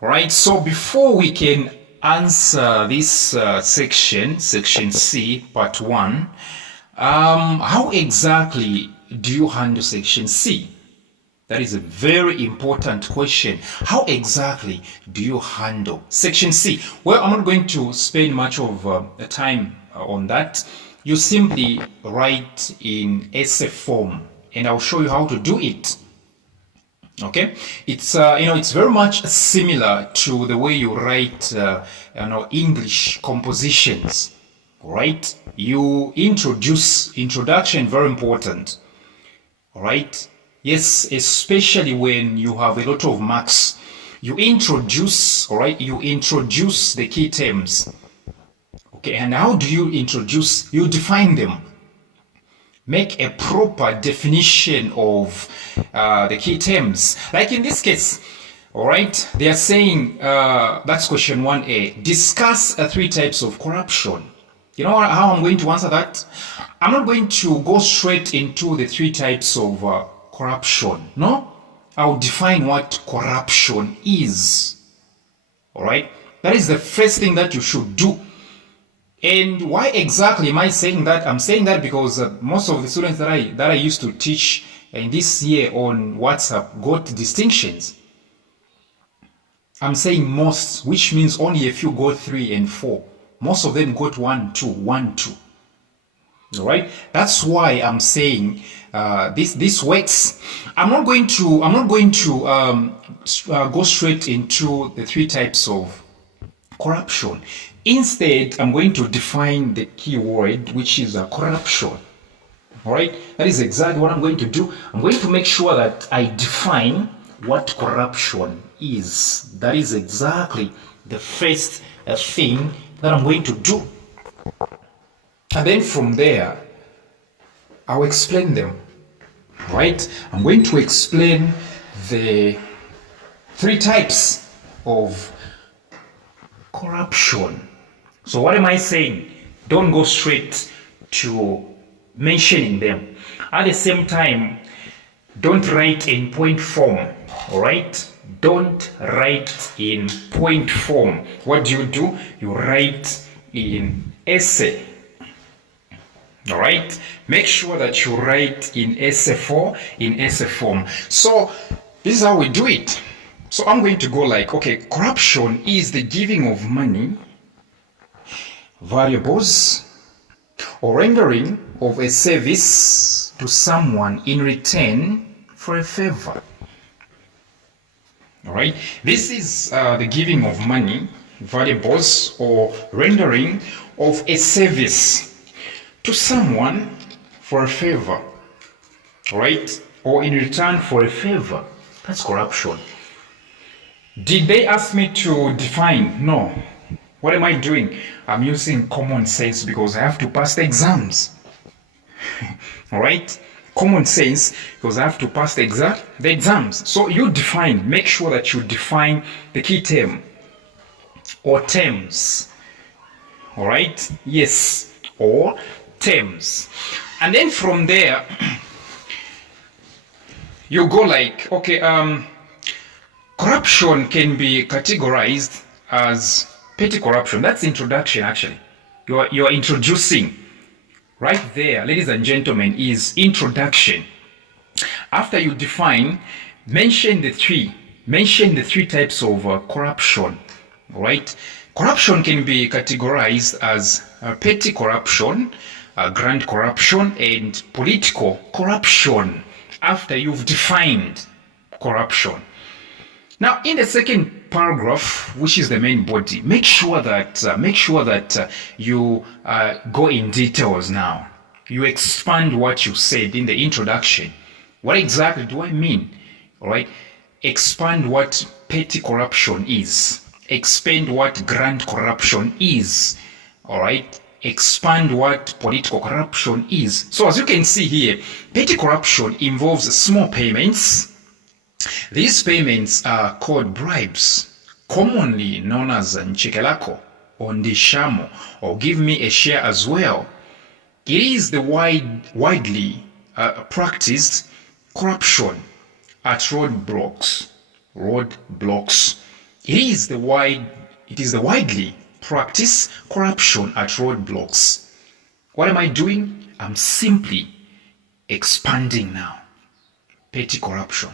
Right, so before we can answer this section C, part 1, how exactly do you handle section C? That is a very important question. How exactly do you handle section C? Well, I'm not going to spend much of the time on that. You simply write in essay form, and I'll show you how to do it. Okay, it's it's very much similar to the way you write English compositions, right? You introduction, very important, right? Yes, especially when you have a lot of marks, you introduce, all right? You introduce the key terms. Okay, and how do you introduce? You define them. Make a proper definition of the key terms. Like in this case, all right, they are saying, that's question 1A, discuss 3 types of corruption. You know how I'm going to answer that? I'm not going to go straight into the 3 types of corruption. No, I'll define what corruption is. All right, that is the first thing that you should do. And why exactly am I saying that? I'm saying that because most of the students that I used to teach in this year on WhatsApp got distinctions. I'm saying most, which means only a few got 3 and 4. Most of them got 1, 2, 1, 2. All right, that's why I'm saying this works. I'm not going to go straight into the 3 types of corruption. Instead, I'm going to define the key word, which is corruption. All right, that is exactly what I'm going to do. I'm going to make sure that I define what corruption is. That is exactly the first thing that I'm going to do. And then from there, I'll explain them. Right? I'm going to explain the 3 types of corruption. So what am I saying? Don't go straight to mentioning them. At the same time, don't write in point form. All right? Don't write in point form. What do? You write in essay. All right? Make sure that you write in essay form. So this is how we do it. So I'm going to go like, okay, corruption is the giving of money, valuables, or rendering of a service to someone in return for a favor. All right, this is the giving of money, valuables, or rendering of a service to someone for a favor. All right, or in return for a favor. That's corruption. Did they ask me to define? No. What am I doing? I'm using common sense because I have to pass the exams. All right? Common sense because I have to pass the exams. So you define, make sure that you define the key term or terms. All right? Yes, or terms. And then from there, you go like, okay, corruption can be categorized as petty corruption. That's introduction, actually. You're introducing. Right there, ladies and gentlemen, is introduction. After you define, mention the 3 types of corruption. Right? Corruption can be categorized as petty corruption, grand corruption, and political corruption. After you've defined corruption. Now, in the second paragraph, which is the main body, make sure that you go in details now. You expand what you said in the introduction. What exactly do I mean? All right, expand what petty corruption is. Expand what grand corruption is. All right, expand what political corruption is. So as you can see here, petty corruption involves small payments. These payments are called bribes, commonly known as nchekelako or ndishamo, or give me a share as well. It is the widely practiced corruption at roadblocks, It is the widely practiced corruption at roadblocks. What am I doing? I'm simply expanding now. Petty corruption.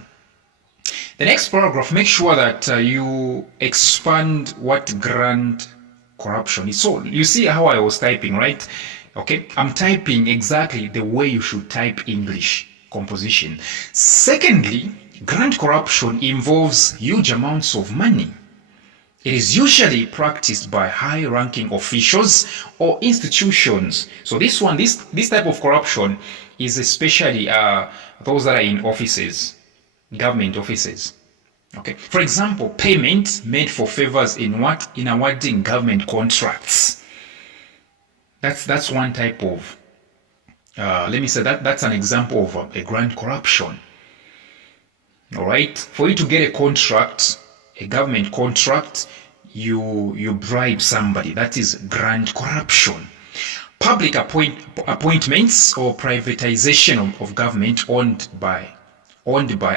The next paragraph, make sure that you expand what grand corruption is. So you see how I was typing, right? Okay, I'm typing exactly the way you should type English composition. Secondly, grand corruption involves huge amounts of money. It is usually practiced by high-ranking officials or institutions. So this type of corruption is especially those that are in offices, government offices. Okay. For example, payment made for favors in awarding government contracts. That's one type of. Let me say that's an example of a grand corruption. All right. For you to get a contract, a government contract, you bribe somebody. That is grand corruption. Public appointments or privatization of government owned by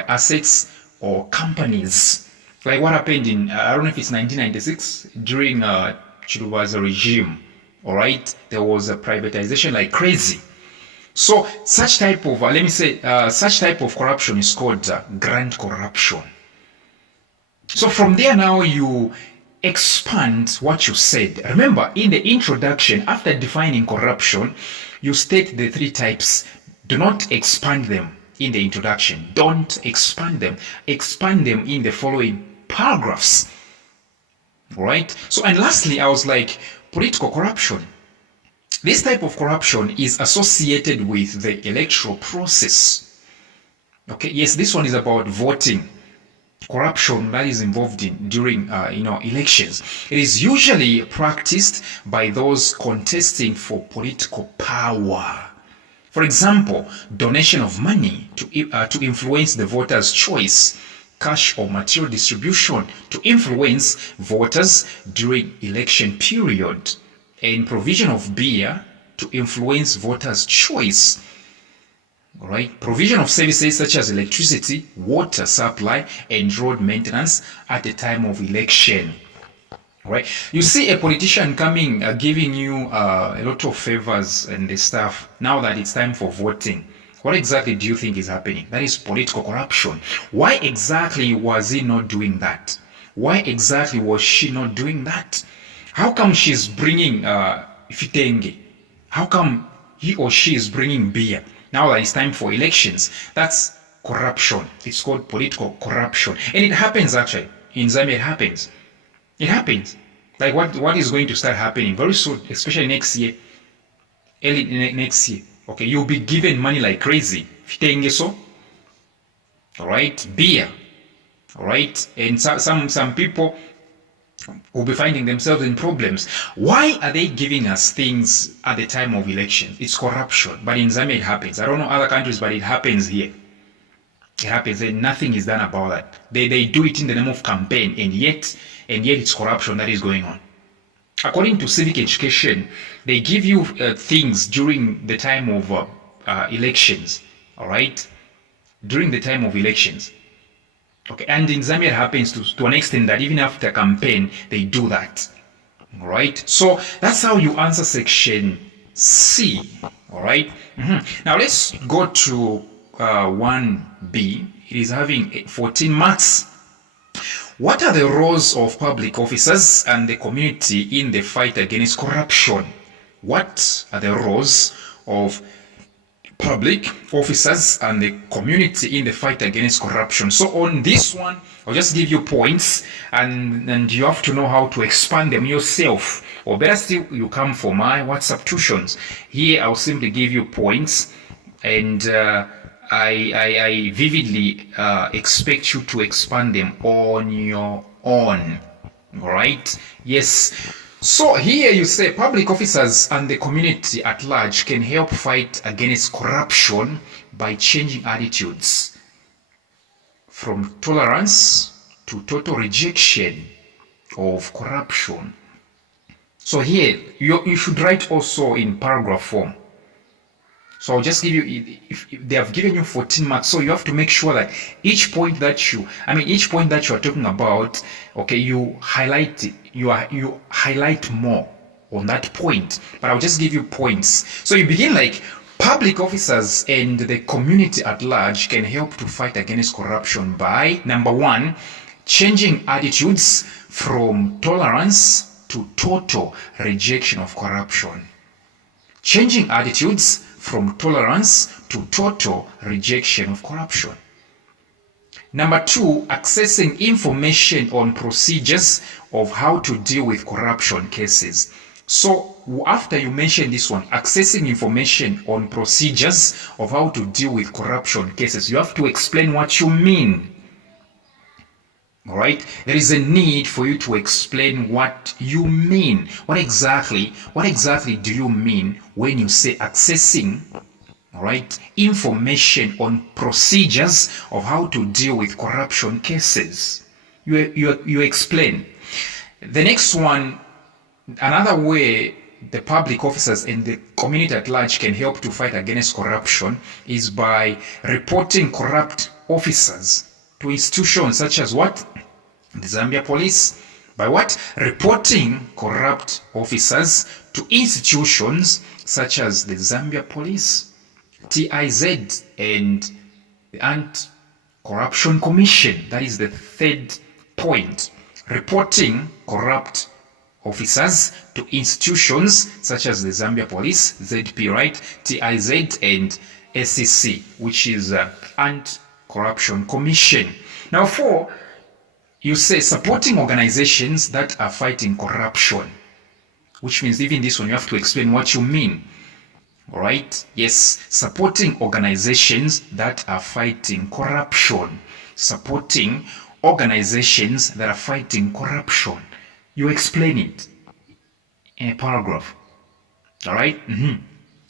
assets or companies. Like what happened in I don't know if it's 1996 during Chiluba's regime. All right, there was a privatization like crazy. So such type of such type of corruption is called grand corruption. So from there now you expand what you said. Remember, in the introduction, after defining corruption, you state the three types. Do not expand them in the introduction. Don't expand them. Expand them in the following paragraphs. All right? So, and lastly, I was like, political corruption. This type of corruption is associated with the electoral process. Okay, yes, this one is about voting. Corruption that is involved in during elections. It is usually practiced by those contesting for political power. For example, donation of money to influence the voter's choice, cash or material distribution to influence voters during election period, and provision of beer to influence voters' choice. All right, provision of services such as electricity, water supply, and road maintenance at the time of election. All right, you see a politician coming, giving you a lot of favors and the stuff. Now that it's time for voting, what exactly do you think is happening? That is political corruption. Why exactly was he not doing that? Why exactly was she not doing that? How come she's bringing fitenge? How come he or she is bringing beer? Now that it's time for elections, that's corruption. It's called political corruption. And it happens actually. In Zambia, it happens. It happens. Like what is going to start happening very soon, especially next year, early next year. Okay, you'll be given money like crazy. Fitengeso. All right, beer. All right, and some people will be finding themselves in problems. Why are they giving us things at the time of elections? It's corruption. But in Zambia, it happens. I don't know other countries, but it happens here. It happens and nothing is done about that. They do it in the name of campaign, and yet it's corruption that is going on. According to Civic Education, they give you things during the time of elections. All right? During the time of elections. Okay, and in Zambia it happens to an extent that even after campaign, they do that. All right, so that's how you answer section C. All right, Now let's go to 1B. It is having 14 marks. What are the roles of public officers and the community in the fight against corruption? What are the roles of public officers and the community in the fight against corruption? So on this one, I'll just give you points and you have to know how to expand them yourself. Or better still, you come for my WhatsApp tuitions. Here, I'll simply give you points and I vividly expect you to expand them on your own. All right? Yes. So here you say public officers and the community at large can help fight against corruption by changing attitudes from tolerance to total rejection of corruption. So here you should write also in paragraph form. So I'll just give you, if they have given you 14 marks, so you have to make sure that each point that you are talking about, okay, you highlight it, you highlight more on that point. But I'll just give you points. So you begin like, public officers and the community at large can help to fight against corruption by, number one, changing attitudes from tolerance to total rejection of corruption. Changing attitudes from tolerance to total rejection of corruption. Number two, accessing information on procedures of how to deal with corruption cases. So after you mention this one, accessing information on procedures of how to deal with corruption cases, you have to explain what you mean. All right, there is a need for you to explain what you mean. What exactly do you mean when you say accessing, all right, information on procedures of how to deal with corruption cases? You explain. The next one, another way the public officers and the community at large can help to fight against corruption is by reporting corrupt officers to institutions such as what? The Zambia police. By what? Reporting corrupt officers to institutions such as the Zambia police, TIZ, and the Anti-Corruption Commission. That is the third point. Reporting corrupt officers to institutions such as the Zambia police, ZP, right, TIZ, and SEC, which is Anti-Corruption Commission. Now, four, you say supporting organizations that are fighting corruption, which means even this one you have to explain what you mean. All right, yes, supporting organizations that are fighting corruption. Supporting organizations that are fighting corruption. You explain it in a paragraph. All right.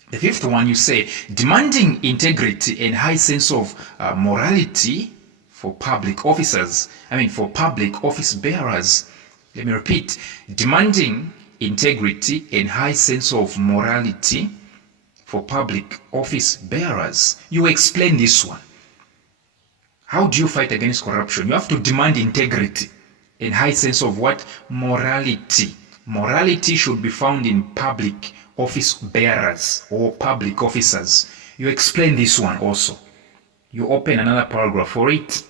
The fifth one, you say demanding integrity and high sense of morality for public officers. For public office bearers. Let me repeat: demanding integrity and high sense of morality for public office bearers. You explain this one. How do you fight against corruption? You have to demand integrity and high sense of what? Morality. Morality should be found in public office bearers or public officers. You explain this one also. You open another paragraph for it.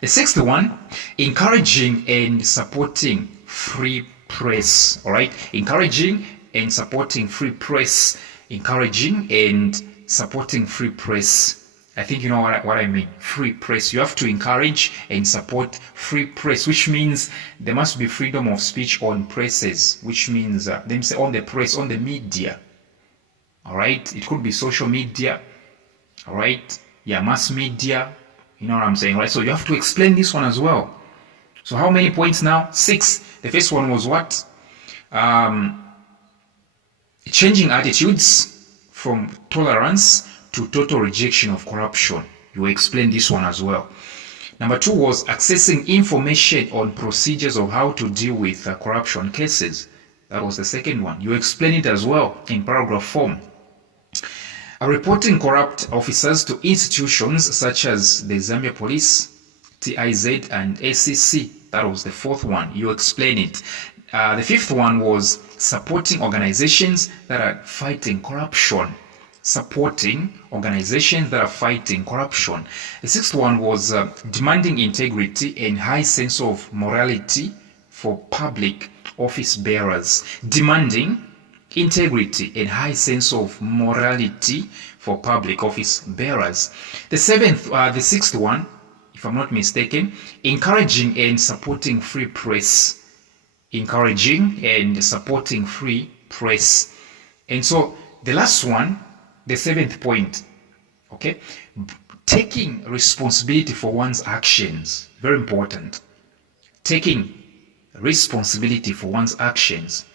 The sixth one, encouraging and supporting free press. All right, encouraging and supporting free press. Encouraging and supporting free press. I think you know what I mean. Free press. You have to encourage and support free press, which means there must be freedom of speech on presses, which means them say on the press, on the media. All right, it could be social media. All right, yeah, mass media. You know what I'm saying, right? So you have to explain this one as well. So how many points now? 6. The first one was what? Changing attitudes from tolerance to total rejection of corruption. You explain this one as well. Number 2 was accessing information on procedures of how to deal with corruption cases. That was the second one. You explain it as well in paragraph form. Reporting corrupt officers to institutions such as the Zambia Police, TIZ, and SEC. That was the fourth one. You explain it. The fifth one was supporting organizations that are fighting corruption. Supporting organizations that are fighting corruption. The sixth one was demanding integrity and high sense of morality for public office bearers. Demanding integrity and high sense of morality for public office bearers. The sixth one, if I'm not mistaken, encouraging and supporting free press. Encouraging and supporting free press. And so the last one, the seventh point, okay, taking responsibility for one's actions. Very important. Taking responsibility for one's actions.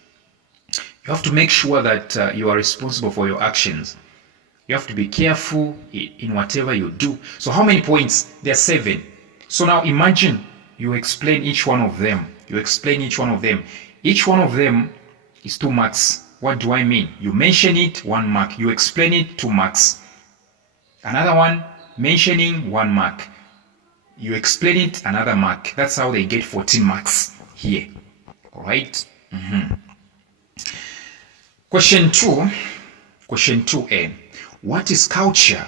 You have to make sure that you are responsible for your actions. You have to be careful in whatever you do. So how many points? There are 7. So now imagine you explain each one of them. You explain each one of them. Each one of them is 2 marks. What do I mean? You mention it, 1 mark. You explain it, 2 marks. Another one, mentioning, 1 mark. You explain it, another mark. That's how they get 14 marks here. All right? Question 2A. What is culture?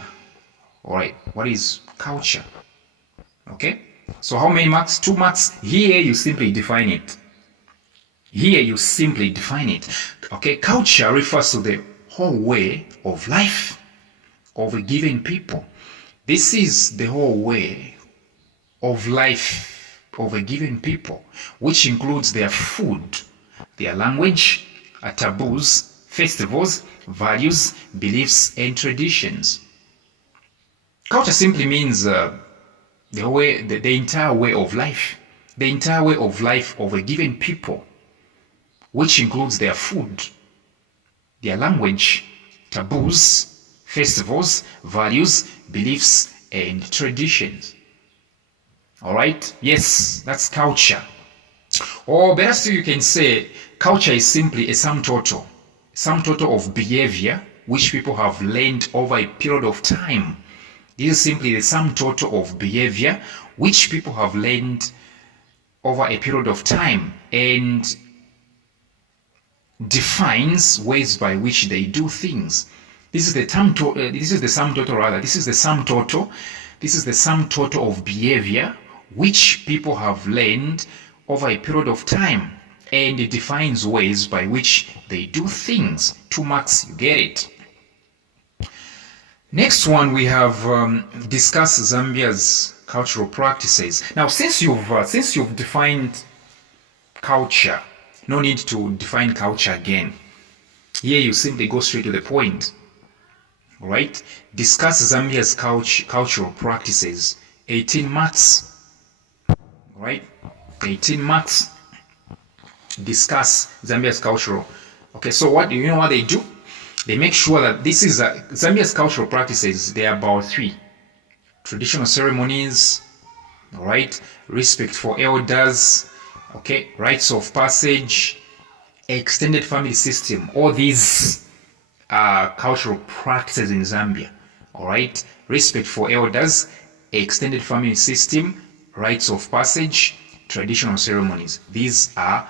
All right, what is culture? Okay, so how many marks? 2 marks. Here you simply define it. Okay, culture refers to the whole way of life of a given people. This is the whole way of life of a given people, which includes their food, their language, taboos, festivals, values, beliefs, and traditions. Culture simply means the entire way of life. The entire way of life of a given people, which includes their food, their language, taboos, festivals, values, beliefs, and traditions. All right? Yes, that's culture. Or better still, you can say culture is simply a sum total of behavior which people have learned over a period of time. This is simply the sum total of behavior which people have learned over a period of time and defines ways by which they do things. This is the sum total of behavior which people have learned over a period of time, and it defines ways by which they do things. 2 marks, you get it. Next one, we have discuss Zambia's cultural practices. Now, since you've defined culture, no need to define culture again. Here you simply go straight to the point. All right? Discuss Zambia's cultural practices. 18 marks. All right? 18 marks. Discuss Zambia's cultural. Okay, so what they do? They make sure that this is Zambia's cultural practices. They are about 3: traditional ceremonies, all right, respect for elders, okay, rites of passage, extended family system. All these are cultural practices in Zambia. All right, respect for elders, extended family system, rites of passage, traditional ceremonies. These are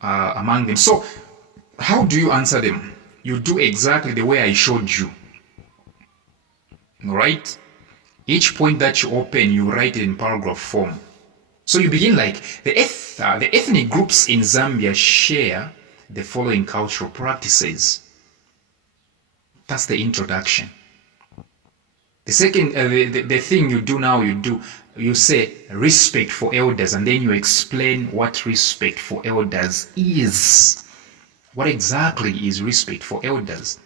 among them. So how do you answer them? You do exactly the way I showed you. All right? Each point that you open, you write it in paragraph form. So you begin like, the ethnic groups in Zambia share the following cultural practices. That's the introduction. The second, the thing you do now, you say respect for elders, and then you explain what respect for elders is. What exactly is respect for elders?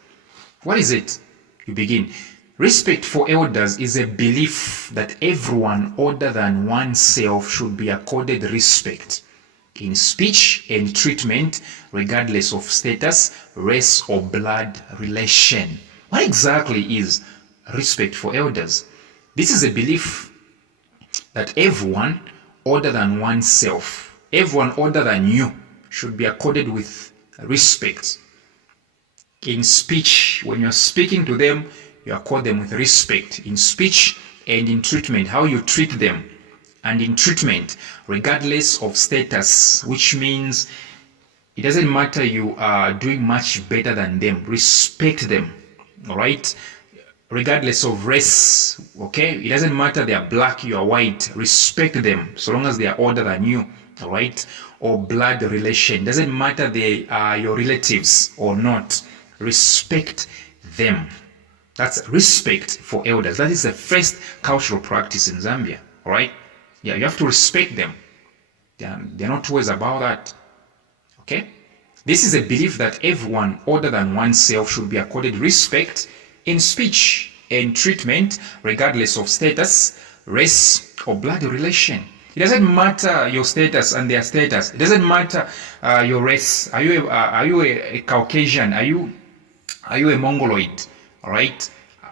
What is it? You begin. Respect for elders is a belief that everyone other than oneself should be accorded respect in speech and treatment, regardless of status, race, or blood relation. What exactly is respect for elders? This is a belief that everyone other than oneself, everyone other than you, should be accorded with respect. In speech, when you're speaking to them, you accord them with respect. In speech and in treatment, how you treat them. And in treatment, regardless of status, which means it doesn't matter you are doing much better than them. Respect them, all right? Regardless of race, okay? It doesn't matter they are black, you are white. Respect them, so long as they are older than you, all right? Or blood relation. Doesn't matter they are your relatives or not. Respect them. That's respect for elders. That is the first cultural practice in Zambia, all right? Yeah, you have to respect them. They're not always about that, okay? This is a belief that everyone other than oneself should be accorded respect in speech and treatment, regardless of status, race, or blood relation. It doesn't matter your status and their status. It doesn't matter your race. Are you a Caucasian? Are you a Mongoloid? All right.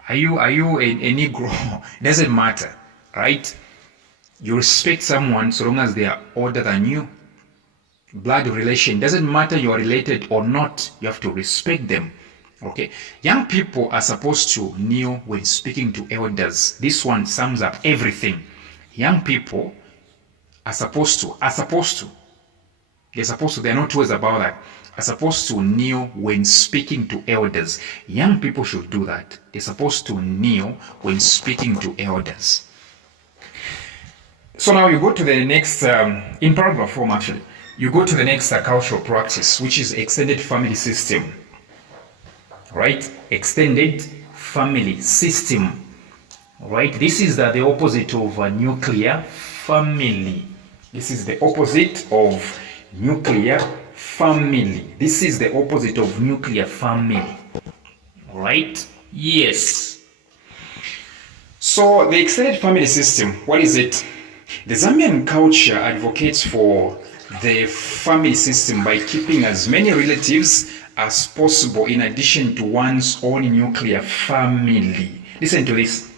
Are you a Negro? It doesn't matter, right? You respect someone so long as they are older than you. blood relation. Doesn't matter you're related or not, you have to respect them. Okay, young people are supposed to kneel when speaking to elders. This one sums up everything. Young people are supposed to, they're not words about that, are supposed to kneel when speaking to elders. Young people should do that. They're supposed to kneel when speaking to elders. So now you go to the next, in paragraph form actually, you go to the next cultural practice, which is extended family system. Right? Extended family system. Right? This is the opposite of a nuclear family. This is the opposite of nuclear family. This is the opposite of nuclear family. Right? Yes. So the extended family system, what is it? The Zambian culture advocates for the family system by keeping as many relatives as possible in addition to one's own nuclear family. Listen to this.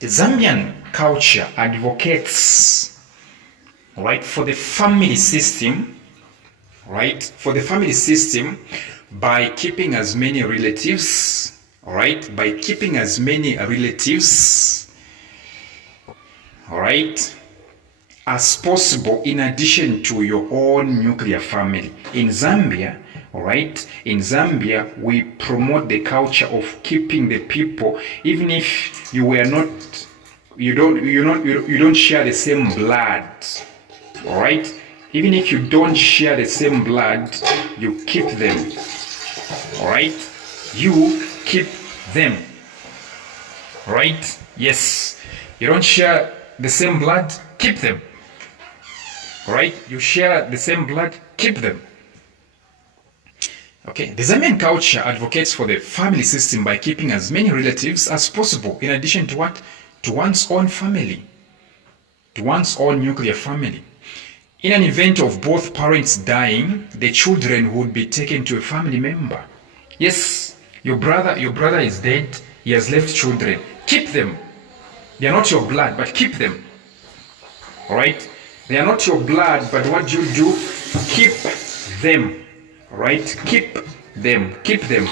The Zambian culture advocates, right, for the family system, right, for the family system by keeping as many relatives, right, by keeping as many relatives, right, as possible in addition to your own nuclear family. In Zambia, right, in Zambia, we promote the culture of keeping the people, even if you were not, you don't share the same blood, all right? Even if you don't share the same blood, you keep them, all right? You keep them, right? Yes, you don't share the same blood, keep them. Right? You share the same blood, keep them. Okay, the Zambian culture advocates for the family system by keeping as many relatives as possible, in addition to what? To one's own family, to one's own nuclear family. In an event of both parents dying, the children would be taken to a family member. Yes, your brother is dead, he has left children. Keep them. They are not your blood, but keep them. All right? They are not your blood, but what you do, keep them, right? Keep them, keep them.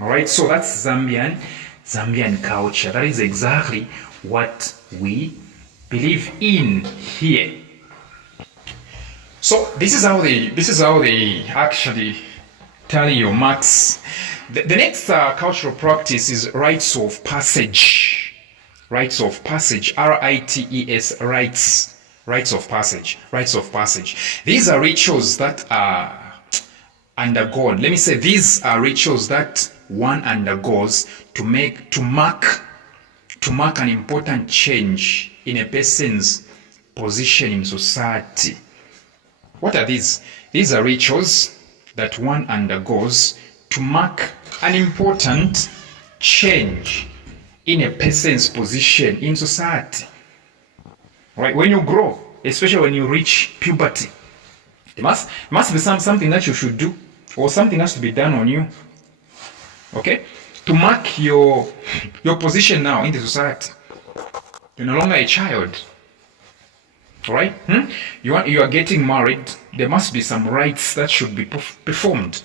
All right, so that's Zambian culture. That is exactly what we believe in here. So this is how they actually tally your marks. The next cultural practice is rites of passage. Rites of passage, R-I-T-E-S, rites of passage, rites of passage. These are rituals that are undergone. Let me say these are rituals that one undergoes to mark an important change in a person's position in society. What are these? These are rituals that one undergoes to mark an important change in a person's position in society. Right? When you grow, especially when you reach puberty, it must be something that you should do, or something has to be done on you. Okay? To mark your position now in the society. You're no longer a child. Alright? You are getting married, there must be some rites that should be performed.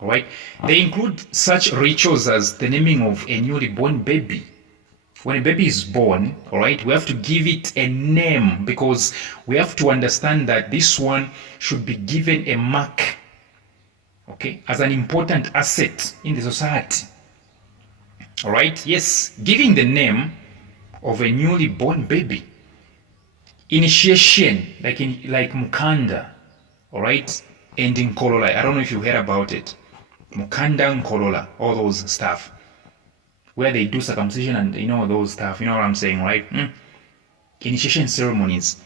Alright? They include such rituals as the naming of a newly born baby. When a baby is born, all right, we have to give it a name because we have to understand that this one should be given a mark, okay, as an important asset in the society. All right, yes, giving the name of a newly born baby. Initiation, like Mukanda, all right, and in Kolola. I don't know if you heard about it. Mukanda and Kolola, all those stuff. Where they do circumcision and those stuff, you know what I'm saying, right? Initiation ceremonies.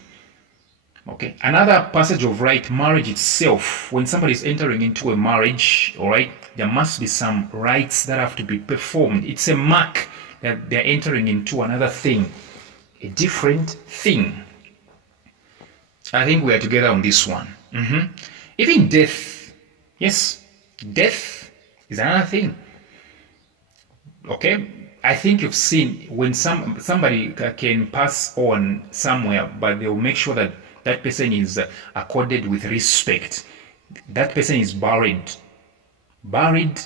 Okay. Another passage of rite, marriage itself. When somebody is entering into a marriage, all right, there must be some rites that have to be performed. It's a mark that they're entering into another thing, a different thing. I think we are together on this one. Even death. Yes, death is another thing. Okay, I think you've seen when somebody can pass on somewhere, but they'll make sure that That person is accorded with respect. That person is buried. Buried,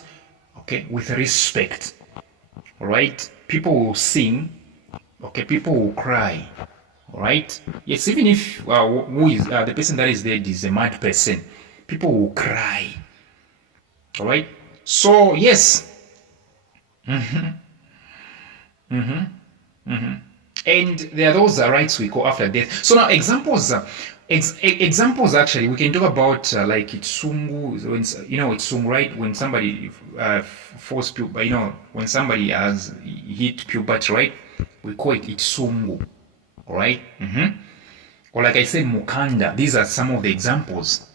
okay, with respect. All right? People will sing. Okay, people will cry. All right? Yes, even if who is the person that is dead is a mad person, people will cry. All right? So, yes. And there are those rights we call after death. So now examples, examples actually, we can talk about like itsungu, when, itsungu, right? When somebody falls puberty, when somebody has hit puberty, right? We call it itsungu, all right? Or like I said, mukanda. These are some of the examples,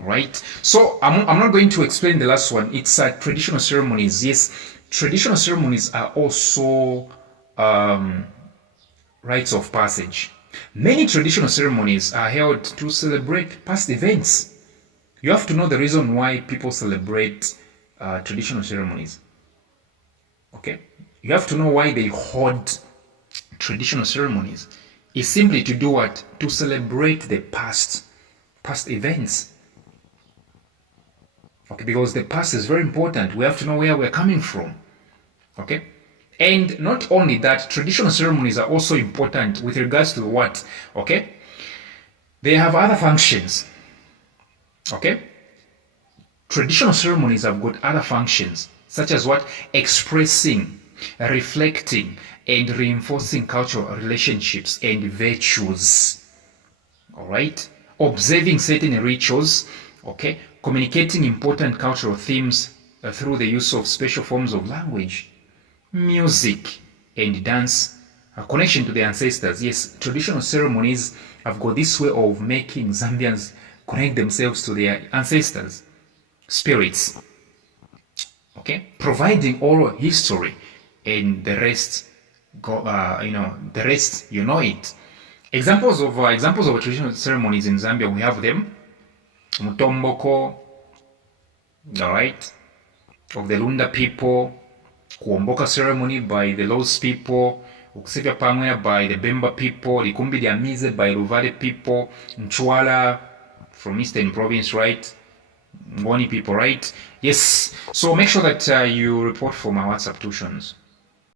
right? So I'm not going to explain the last one. It's traditional ceremonies. Yes, traditional ceremonies are also rites of passage. Many traditional ceremonies are held to celebrate past events. You have to know the reason why people celebrate traditional ceremonies. Okay? You have to know why they hold traditional ceremonies. It's simply to do what? To celebrate the past events. Okay, because the past is very important. We have to know where we're coming from. Okay? And not only that, traditional ceremonies are also important with regards to what? Okay? They have other functions. Okay? Traditional ceremonies have got other functions, such as what? Expressing, reflecting, and reinforcing cultural relationships and virtues. Alright? Observing certain rituals, okay? Communicating important cultural themes through the use of special forms of language, music, and dance, a connection to the ancestors. Yes, traditional ceremonies have got this way of making Zambians connect themselves to their ancestors, spirits, okay, providing oral history, and the rest the rest, it. Examples of traditional ceremonies in Zambia, we have them: Mutomboko, all right, of the Lunda people; Kuomboka ceremony by the Los people; Ukusevya Pamwe by the Bemba people; Likumbi Amize by Luvale people; Nchwala from Eastern Province, right? Ngoni people, right? Yes. So make sure that you report for my WhatsApp tuitions.